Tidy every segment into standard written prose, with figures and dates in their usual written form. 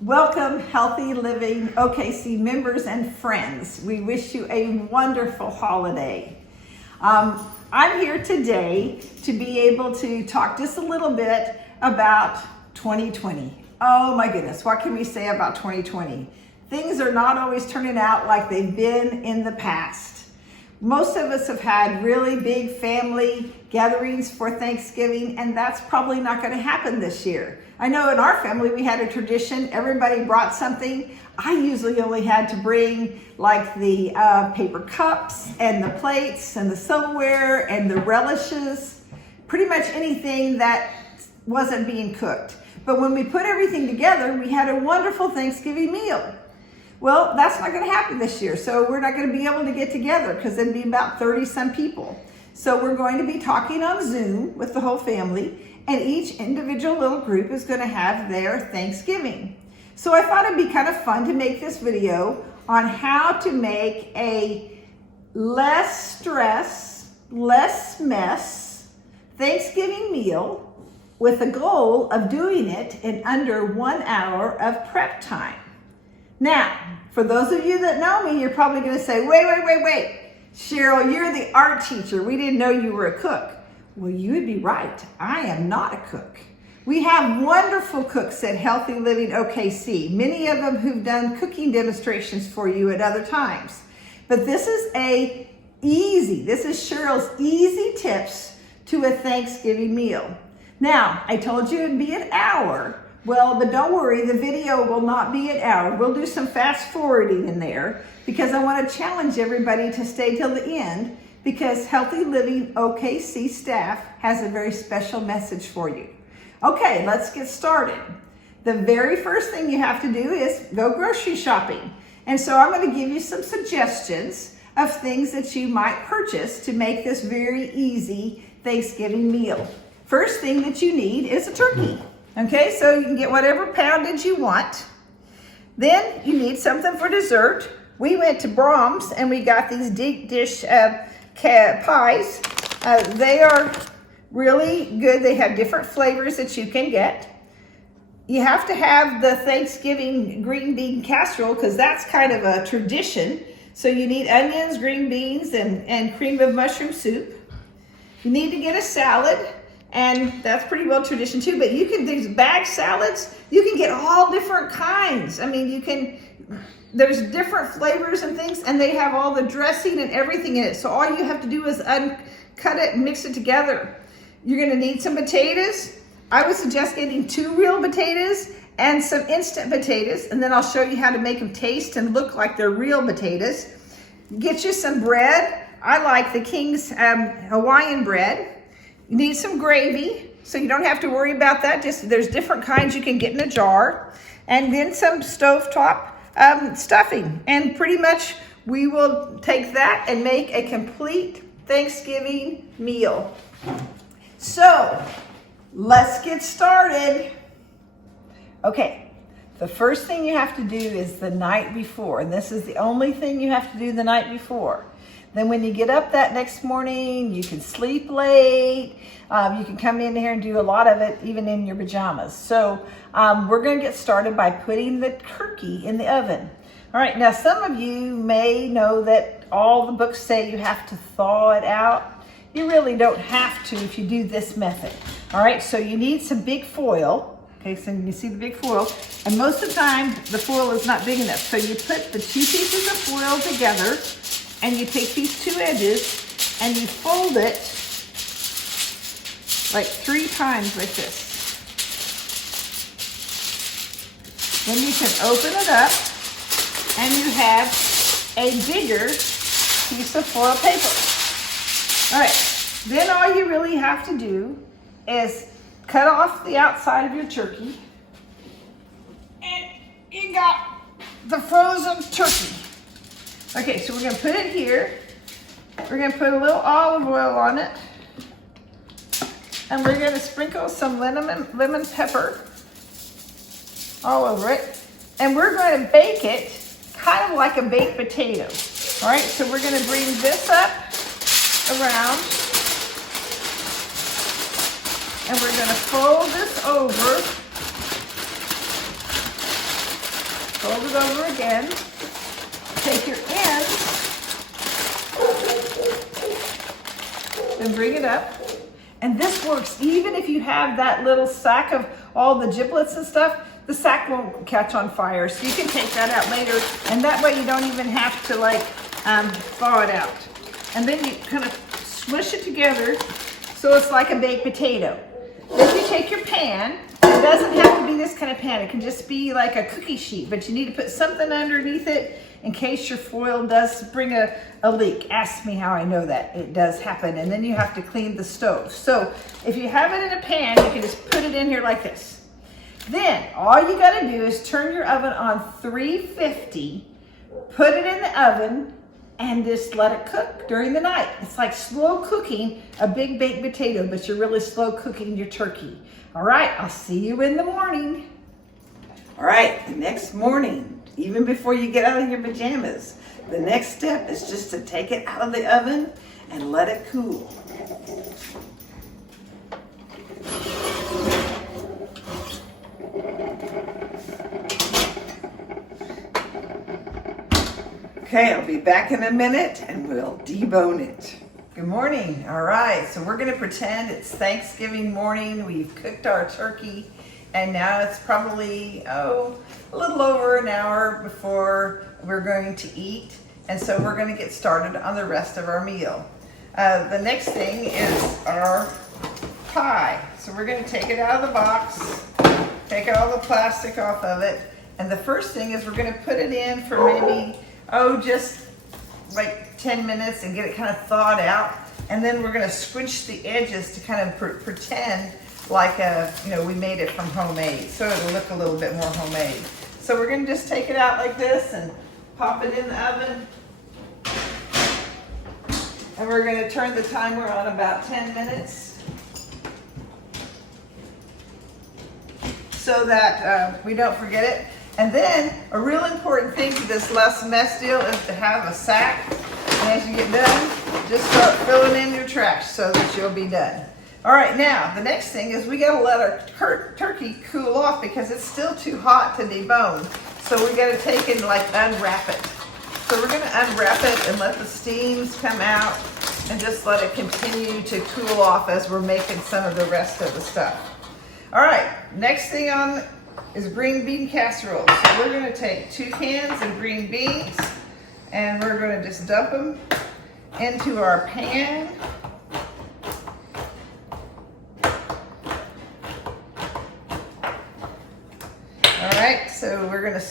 Welcome, Healthy Living OKC members and friends. We wish you a wonderful holiday. I'm here today to be able to talk just a little bit about 2020. Oh my goodness, what can we say about 2020? Things are not always turning out like they've been in the past. Most of us have had really big family gatherings for Thanksgiving, and that's probably not going to happen this year. I know in our family we had a tradition, everybody brought something. I usually only had to bring like the paper cups and the plates and the silverware and the relishes, pretty much anything that wasn't being cooked. But when we put everything together, we had a wonderful Thanksgiving meal. Well, that's not going to happen this year, so we're not going to be able to get together because it'd be about 30 some people. So we're going to be talking on Zoom with the whole family, and each individual little group is going to have their Thanksgiving. So I thought it'd be kind of fun to make this video on how to make a less stress, less mess Thanksgiving meal with the goal of doing it in under 1 hour of prep time. Now, for those of you that know me, you're probably going to say, wait, Cheryl, you're the art teacher. We didn't know you were a cook. Well, you would be right. I am not a cook. We have wonderful cooks at Healthy Living OKC, many of them who've done cooking demonstrations for you at other times. But this is Cheryl's easy tips to a Thanksgiving meal. Now, I told you it'd be an hour. Well, but don't worry, the video will not be an hour. We'll do some fast forwarding in there because I want to challenge everybody to stay till the end because Healthy Living OKC staff has a very special message for you. Okay, let's get started. The very first thing you have to do is go grocery shopping. And so I'm going to give you some suggestions of things that you might purchase to make this very easy Thanksgiving meal. First thing that you need is a turkey. Okay, so you can get whatever poundage you want. Then you need something for dessert. We went to Brahms and we got these deep dish pies. They are really good. They have different flavors that you can get. You have to have the Thanksgiving green bean casserole because that's kind of a tradition. So you need onions, green beans, and cream of mushroom soup. You need to get a salad. And that's pretty well tradition too, but these bag salads, you can get all different kinds. I mean, there's different flavors and things, and they have all the dressing and everything in it. So all you have to do is cut it and mix it together. You're gonna need some potatoes. I would suggest getting 2 real potatoes and some instant potatoes, and then I'll show you how to make them taste and look like they're real potatoes. Get you some bread. I like the King's Hawaiian bread. You need some gravy, so you don't have to worry about that. There's different kinds you can get in a jar. And then some stovetop stuffing. And pretty much we will take that and make a complete Thanksgiving meal. So let's get started. Okay, the first thing you have to do is the night before. And this is the only thing you have to do the night before. Then when you get up that next morning, you can sleep late. You can come in here and do a lot of it even in your pajamas. So we're going to get started by putting the turkey in the oven. All right, now some of you may know that all the books say you have to thaw it out. You really don't have to if you do this method. All right, so you need some big foil. Okay, so you see the big foil. And most of the time, the foil is not big enough. So you put the 2 pieces of foil together, and you take these 2 edges and you fold it like 3 times like this. Then you can open it up and you have a bigger piece of foil paper. All right, then all you really have to do is cut off the outside of your turkey and you got the frozen turkey. Okay, so we're going to put it here. We're going to put a little olive oil on it. And we're going to sprinkle some lemon pepper all over it. And we're going to bake it kind of like a baked potato. All right, so we're going to bring this up around. And we're going to fold this over Fold it over again. Take your ends and bring it up. And this works even if you have that little sack of all the giblets and stuff. The sack won't catch on fire, so you can take that out later, and that way you don't even have to like thaw it out. And then you kind of smush it together so it's like a baked potato. Then you take your pan. It doesn't have to be this kind of pan. It can just be like a cookie sheet, but you need to put something underneath it in case your foil does bring a leak. Ask me how I know that. It does happen. And then you have to clean the stove. So if you have it in a pan, you can just put it in here like this. Then all you got to do is turn your oven on 350, put it in the oven, and just let it cook during the night. It's like slow cooking a big baked potato, but you're really slow cooking your turkey. All right, I'll see you in the morning. All right, the next morning, even before you get out of your pajamas, the next step is just to take it out of the oven and let it cool. Okay, I'll be back in a minute and we'll debone it. Good morning. All right, so we're gonna pretend it's Thanksgiving morning. We've cooked our turkey and now it's probably, a little over an hour before we're going to eat. And so we're gonna get started on the rest of our meal. The next thing is our pie. So we're gonna take it out of the box, take all the plastic off of it. And the first thing is we're gonna put it in for maybe, just like 10 minutes and get it kind of thawed out. And then we're gonna squinch the edges to kind of pretend like we made it from homemade. So it'll look a little bit more homemade. So we're gonna just take it out like this and pop it in the oven. And we're gonna turn the timer on about 10 minutes so that we don't forget it. And then a real important thing to this less mess deal is to have a sack. And as you get done, just start filling in your trash so that you'll be done. All right, now the next thing is we gotta let our turkey cool off because it's still too hot to debone. So we gotta take it and like unwrap it. So we're gonna unwrap it and let the steams come out and just let it continue to cool off as we're making some of the rest of the stuff. All right, next thing on is green bean casserole. So we're gonna take 2 cans of green beans and we're gonna just dump them into our pan. All right, so we're gonna,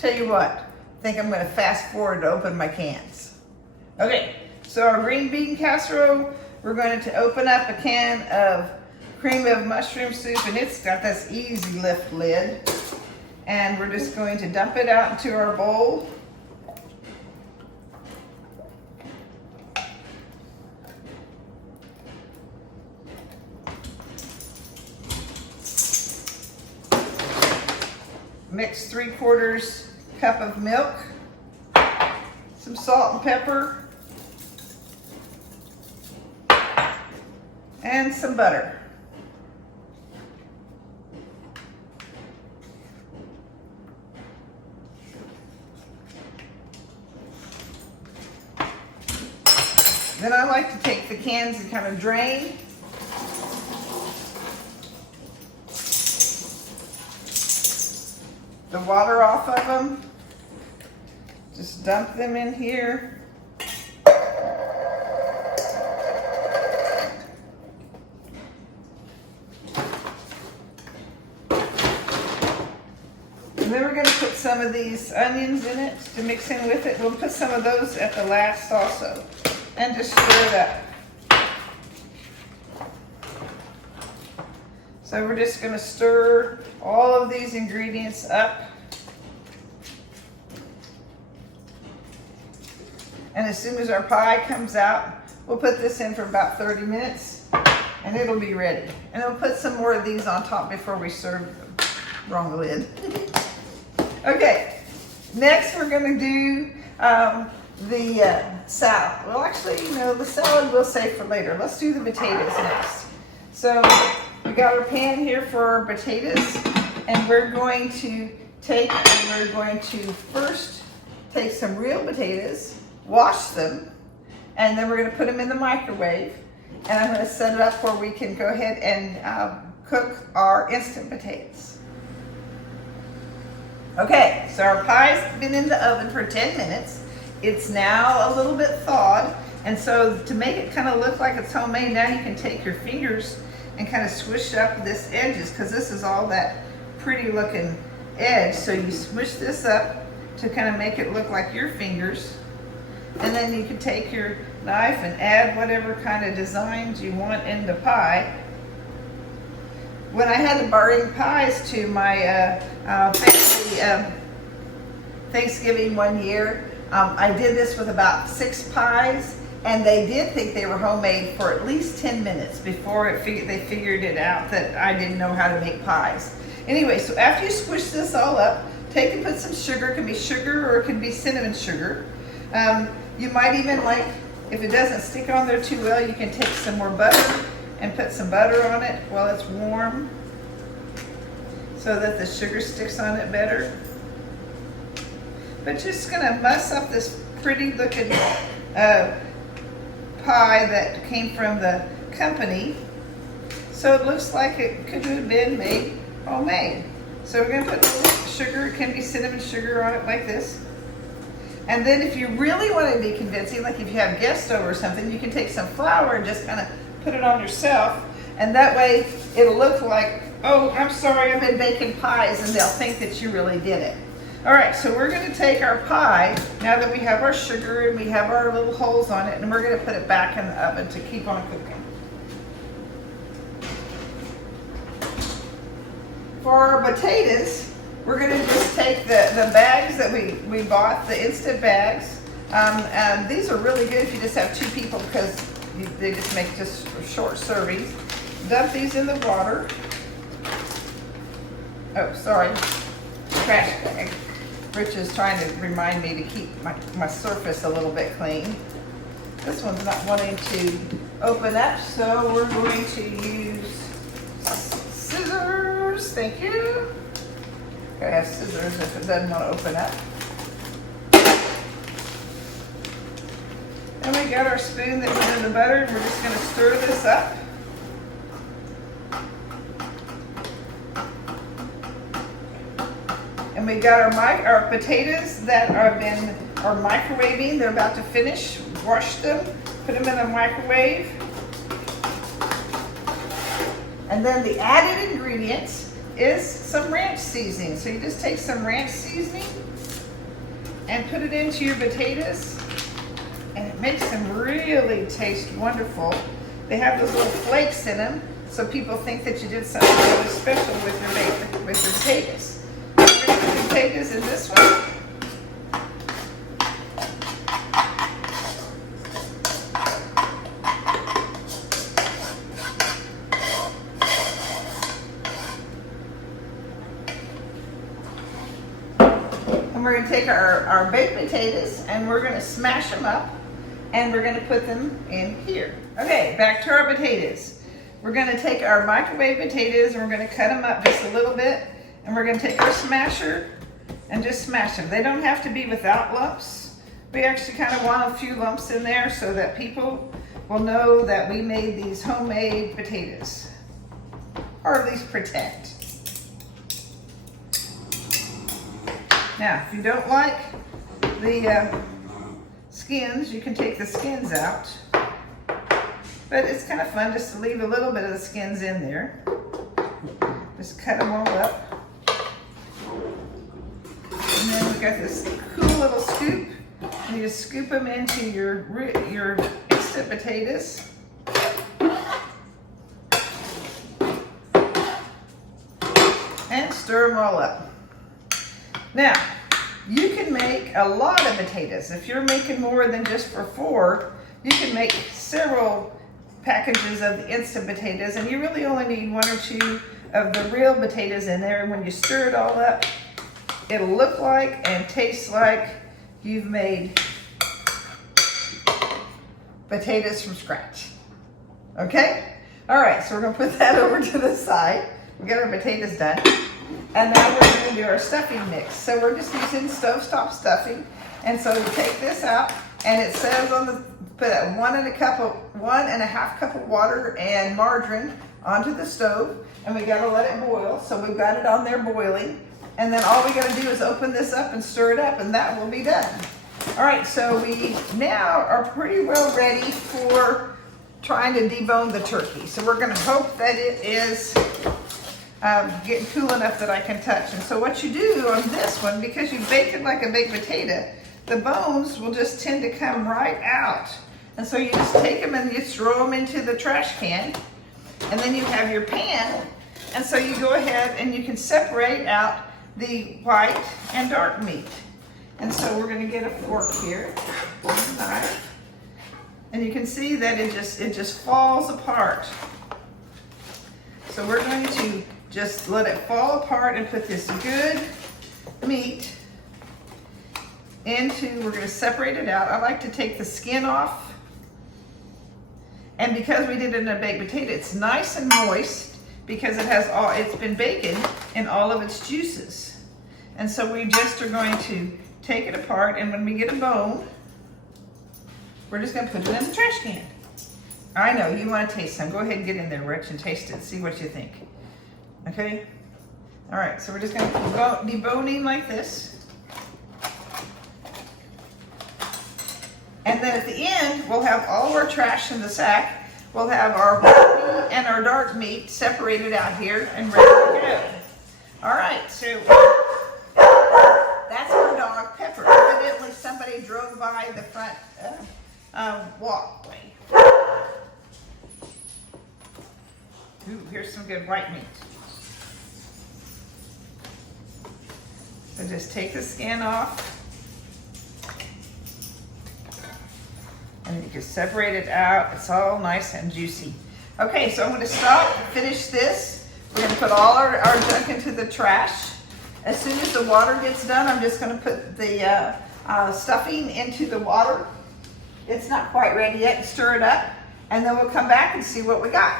tell you what, I think I'm gonna fast forward to open my cans. Okay, so our green bean casserole, we're going to open up a can of cream of mushroom soup, and it's got this easy lift lid. And we're just going to dump it out into our bowl. Mix 3/4 cup of milk, some salt and pepper, and some butter. Then I like to take the cans and kind of drain. The water off of them. Just dump them in here. And then we're going to put some of these onions in it to mix in with it. We'll put some of those at the last also. And just stir it up. So we're just going to stir all of these ingredients up. And as soon as our pie comes out, we'll put this in for about 30 minutes and it'll be ready. And we'll put some more of these on top before we serve them. Wrong lid. Okay, next we're going to do the salad. Well, actually, the salad we'll save for later. Let's do the potatoes next. So we got our pan here for our potatoes, and we're going to we're going to first take some real potatoes, wash them, and then we're going to put them in the microwave. And I'm going to set it up where we can go ahead and cook our instant potatoes. Okay, so our pie's been in the oven for 10 minutes. It's now a little bit thawed. And so to make it kind of look like it's homemade, now you can take your fingers and kind of swish up this edges, because this is all that pretty looking edge. So you smush this up to kind of make it look like your fingers. And then you can take your knife and add whatever kind of designs you want in the pie. When I had to bring pies to my family Thanksgiving one year, I did this with about 6 pies, and they did think they were homemade for at least 10 minutes before they figured it out that I didn't know how to make pies. Anyway, so after you squish this all up, take and put some sugar. It can be sugar or it can be cinnamon sugar. You might even, like, if it doesn't stick on there too well, you can take some more butter and put some butter on it while it's warm so that the sugar sticks on it better. But just gonna muss up this pretty looking pie that came from the company, so it looks like it could have been made homemade. So we're gonna put a little sugar, it can be cinnamon sugar on it like this. And then if you really want to be convincing, like if you have guests over or something, you can take some flour and just kind of put it on yourself. And that way it'll look like, oh, I'm sorry, I've been baking pies, and they'll think that you really did it. All right, so we're going to take our pie, now that we have our sugar and we have our little holes on it, and we're going to put it back in the oven to keep on cooking. For our potatoes, we're going to just take the bags that we bought, the instant bags. These are really good if you just have 2 people, because they just make just short servings. Dump these in the water. Oh, sorry, trash bag. Rich is trying to remind me to keep my surface a little bit clean. This one's not wanting to open up, so we're going to use scissors. Thank you. I have scissors if it doesn't want to open up. And we got our spoon that went in the butter. We're just going to stir this up. And we got our potatoes that are microwaving. They're about to finish. Wash them, put them in the microwave. And then the added ingredients is some ranch seasoning. So you just take some ranch seasoning and put it into your potatoes, and it makes them really taste wonderful. They have those little flakes in them, so people think that you did something really special with your potatoes. We're going to put the potatoes in this one. And we're going to take our baked potatoes and we're going to smash them up, and we're going to put them in here. Okay, back to our potatoes. We're going to take our microwave potatoes and we're going to cut them up just a little bit, and we're going to take our smasher and just smash them. They don't have to be without lumps. We actually kind of want a few lumps in there so that people will know that we made these homemade potatoes, or at least pretend. Now, if you don't like the skins, you can take the skins out. But it's kind of fun just to leave a little bit of the skins in there. Just cut them all up. And then we've got this cool little scoop. And you just scoop them into your instant potatoes. And stir them all up. Now, you can make a lot of potatoes. If you're making more than just for 4, you can make several packages of the instant potatoes, and you really only need 1 or 2 of the real potatoes in there. And when you stir it all up, it'll look like and taste like you've made potatoes from scratch. Okay? All right, so we're gonna put that over to the side. We got our potatoes done. And now we're going to do our stuffing mix. So we're just using stovetop stuffing. And so we take this out, and it says on the, put 1.5 cup of water and margarine onto the stove, and we gotta let it boil. So we've got it on there boiling. And then all we gotta do is open this up and stir it up, and that will be done. All right, so we now are pretty well ready for trying to debone the turkey. So we're gonna hope that it is getting cool enough that I can touch. And so what you do on this one, because you bake it like a baked potato, the bones will just tend to come right out. And so you just take them and you throw them into the trash can, and then you have your pan. And so you go ahead and you can separate out the white and dark meat. And so we're gonna get a fork here, a knife, and you can see that it just falls apart. So we're going to just let it fall apart and put this good meat into, we're gonna separate it out. I like to take the skin off. And because we did it in a baked potato, it's nice and moist because it has it's been bacon in all of its juices. And so we just are going to take it apart, and when we get a bone, we're just gonna put it in the trash can. I know, you wanna taste some. Go ahead and get in there, Rich, and taste it, see what you think. Okay? All right, so we're just gonna deboning like this. And then at the end, we'll have all of our trash in the sack. We'll have our white meat and our dark meat separated out here and ready to go. All right, so that's our dog, Pepper. Evidently somebody drove by the front walkway. Ooh, here's some good white meat. So just take the skin off. And you can separate it out. It's all nice and juicy. Okay, so I'm going to stop, finish this. We're going to put all our junk into the trash. As soon as the water gets done, I'm just going to put the stuffing into the water. It's not quite ready yet. Stir it up, and then we'll come back and see what we got.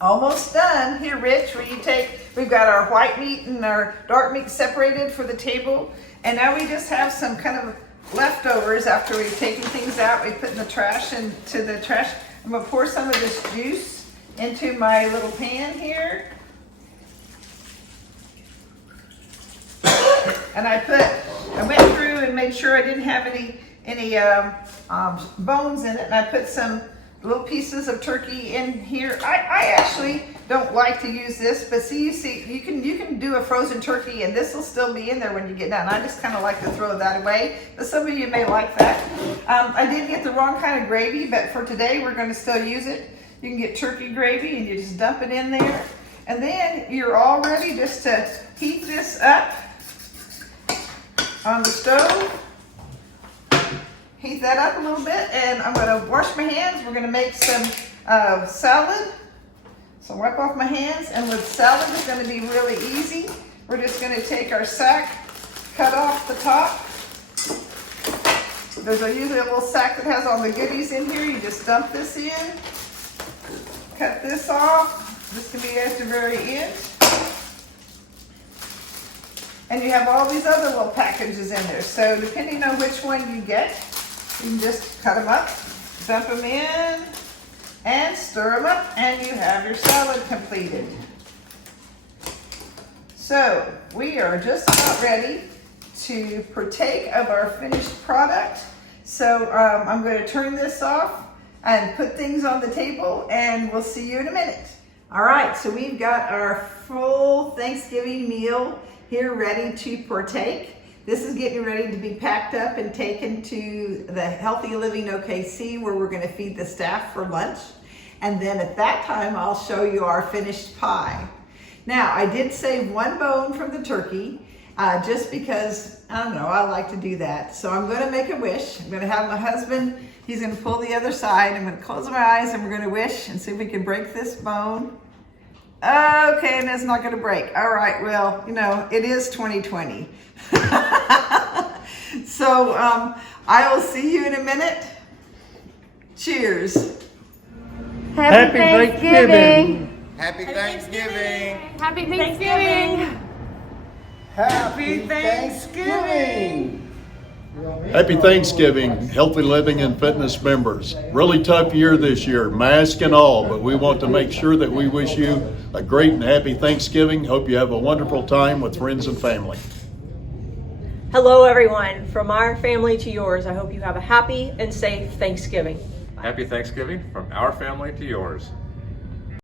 Almost done. Here, Rich, we've got our white meat and our dark meat separated for the table. And now we just have some kind of leftovers after we've taken things out. We put in the trash into the trash. I'm gonna pour some of this juice into my little pan here. And I went through and made sure I didn't have any bones in it. And I put some little pieces of turkey in here. I actually don't like to use this, but you can do a frozen turkey and this will still be in there when you get done. I just kind of like to throw that away, but some of you may like that. I did get the wrong kind of gravy, but for today we're going to still use it. You can get turkey gravy and you just dump it in there. And then you're all ready just to heat this up on the stove. Heat that up a little bit, and I'm going to wash my hands. We're going to make some salad. So wipe off my hands, and with salad it's going to be really easy. We're just going to take our sack, cut off the top. There's usually a little sack that has all the goodies in here. You just dump this in, cut this off. This can be at the very end. And you have all these other little packages in there. So depending on which one you get, you can just cut them up, dump them in, and stir them up, and you have your salad completed. So we are just about ready to partake of our finished product. So I'm going to turn this off and put things on the table, and we'll see you in a minute. All right, so we've got our full Thanksgiving meal here ready to partake. This is getting ready to be packed up and taken to the Healthy Living OKC, where we're going to feed the staff for lunch. And then at that time, I'll show you our finished pie. Now, I did save one bone from the turkey, just because, I don't know, I like to do that. So I'm going to make a wish. I'm going to have my husband, he's going to pull the other side. I'm going to close my eyes, and we're going to wish and see if we can break this bone. Okay, and it's not going to break. All right, well, you know, it is 2020. So I will see you in a minute. Cheers. Happy Thanksgiving. Happy Thanksgiving. Happy Thanksgiving. Happy Thanksgiving! Happy Thanksgiving, Healthy Living and Fitness members. Really tough year this year, mask and all, but we want to make sure that we wish you a great and happy Thanksgiving. Hope you have a wonderful time with friends and family. Hello everyone, from our family to yours, I hope you have a happy and safe Thanksgiving. Happy Thanksgiving from our family to yours.